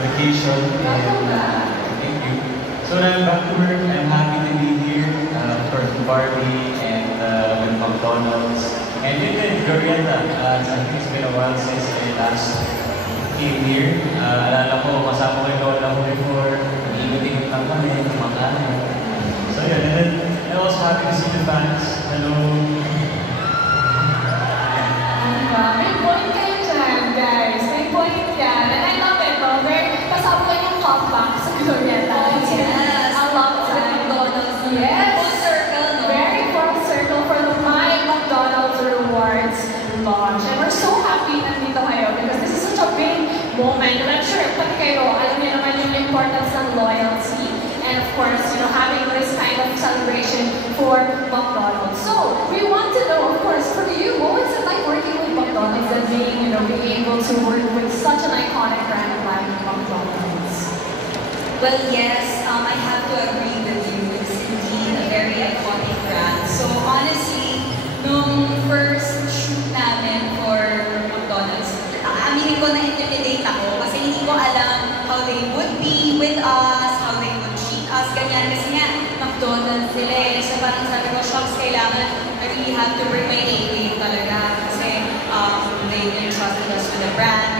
vacation, and thank you. So now I'm back to work. I'm happy to be here. Of course, with Barbie and with McDonald's. And yun din, Glorieta. I think it's been a while since I last came here. Alala ko, kasama ko yung lola ko before. Nag-ingot-ingot lang kami, kumakain. So yun, and then I'm also happy to see the fans. Hello. May point kayo dyan, guys. May point yan. And I love it, no? Kasama ko yung comeback sa Glorieta. Yes. A long time. McDonald's. Yes. Full circle, no? Very full circle for the My McDonald's Rewards launch. And we're so happy nandito kayo because this is such a big moment. And I'm sure, pati kayo, alam niyo naman yung importance ng loyalty. And of course, you know, having this kind of celebration for McDonald's. So, we want to know, of course, for you, what was it like working with McDonald's and being able to work with such an iconic brand like McDonald's? Well, yes, I have to agree with you. It's indeed a very iconic brand. So honestly, nung first shoot namin for McDonald's, aminin ko na-intimidate ako kasi hindi ko alam how they would be with us, how they would treat us, ganyan. Kasi nga, McDonald's sila eh. So parang sabi ko, shocks, kailangan, I really have to bring my A-game talaga kasi they entrusted us with the brand.